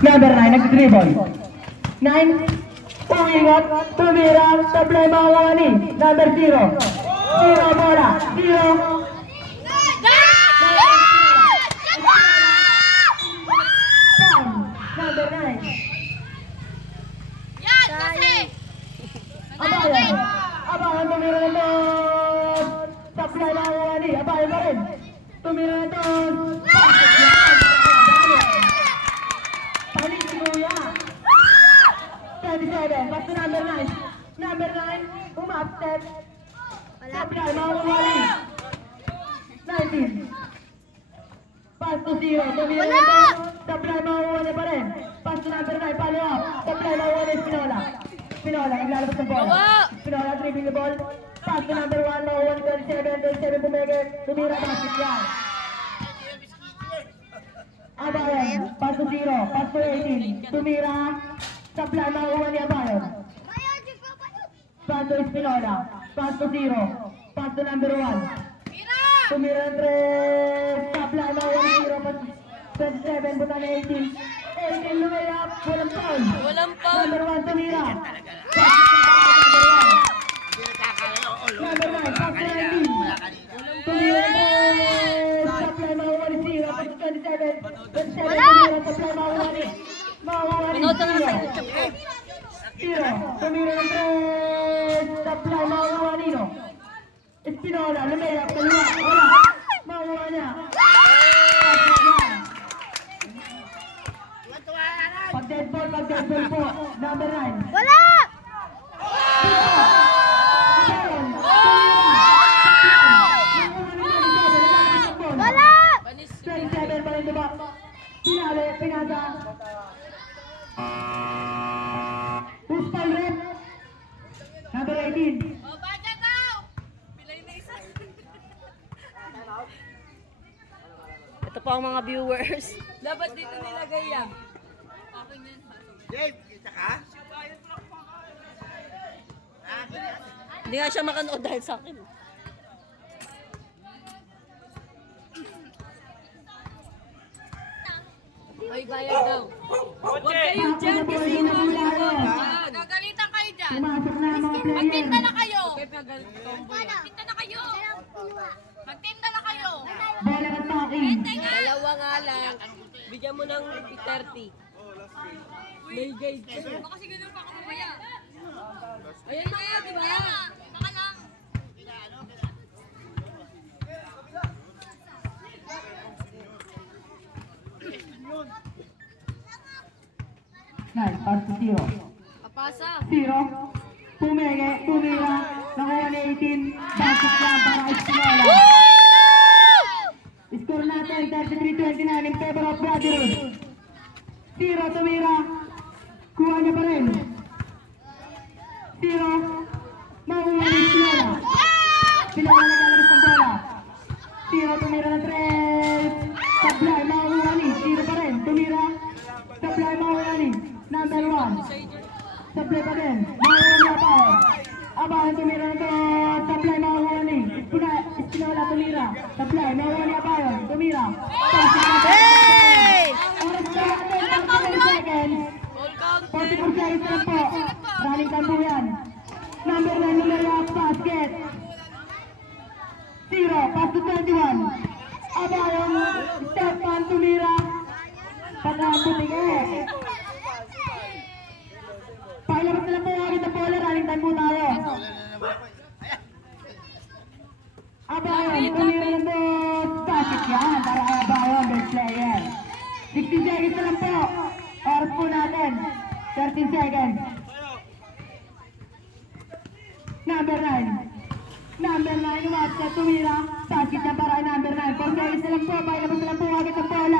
Number 9, nag-dribble. 9, umingat, tumira, sablay mga ni. Number 0. 0 bola, 0. Number 9. Abayan. Abayan tumira na to. Sablay mga ni. Abayan pa rin. Tumira na to. Paling si Kuya. 27. Pass to number 9. Number 9. Umapstep. Sablay mga ni. 19. Pass to 0. Tumira na to. Sablay mga ni pa rin. Pass to number 9. Follow up. Sablay mga ni. Spinola. Spinola. Naglalabas ng bola. Spinola dribbling the ball. Pass to number 1. Mga 1. 37. 37 pumege. Tumira basket yan. Abayan. Pass to 0. Pass to 18. Tumira. Sablay mga ni Abayan. Pass to Spinola. Pass to 0. Pass to number 1. Tumira ng 3. Sablay mga 0. Pass 27. Buta na 18. 18 lumayap. Walang foul. Walang foul. Number 1 tumira. Number 9. Pass to 19. Tumira ng 3. Sablay mga 0. Pass to 27. 27 tumira. Sablay mga 1. Manood na lang sa YouTube ko. 0. Tumira ng 3. Sablay mga 1. Espinola, lumayap, kaliwa, wala. Makuha niya. Pag-dead ball po. Number 9. Wala! Wala! 27 pa rin diba? Pinali, pinasa. Puspal rin. Number 18. Ito po ang mga viewers. Dapat dito nilagay yan. Dave, kita ka? Hindi nga siya makanood dahil sa akin. Ay, bayad daw. Huwag kayo dyan kasi Nagalitan kayo dyan. Pumasok na ang mga player. Magtinda na kayo. Magtinda na kayo. Magtinda na kayo. Bola ng talking. Dalawa nga lang. Bigyan mo ng 30. May guide ka. Baka kasi ganun pa ako mamaya. Ayan na nga, di ba? Baka lang. Nine, pass to 0. Papasa. 0. Pumege, tumira. Nakuha ni 18. Basket lang para Espinola. Score natin 33-29 in favor of Brotherhood. 0 tumira. Kuha niya pa rin. 0. Makuha ni Espinola. Espinola naglalabas ng bola. 0 tumira na 3. Sablay, makuha ni. 0 pa rin. Tumira. Sablay, makuha ni. Number 1. Sablay pa din. Makuha niya pa. Abahan tumira na to. Sablay, makuha ni. Espinola tumira. Sablay, makuha niya pa yun. Tumira. Hey! Oras na natin. 44 seconds. 44 seconds lang po. Running time po yan. Number 9 Lumaria, basket. 0, pass to 21. Abayan, Stefan tumira. Pagkaputing eh. Pailabas na lang po agad ang bola. Running time po tayo. Abayan, tumira ng basket yan. Para kay Abayan, best player. 60 seconds na lang po. Oras po natin. 13 seconds. Number 9. Number 9, Watsa, tumira. Basket niya para kay number 9. 4 seconds na lang po. Pailabas na lang po agad ang bola.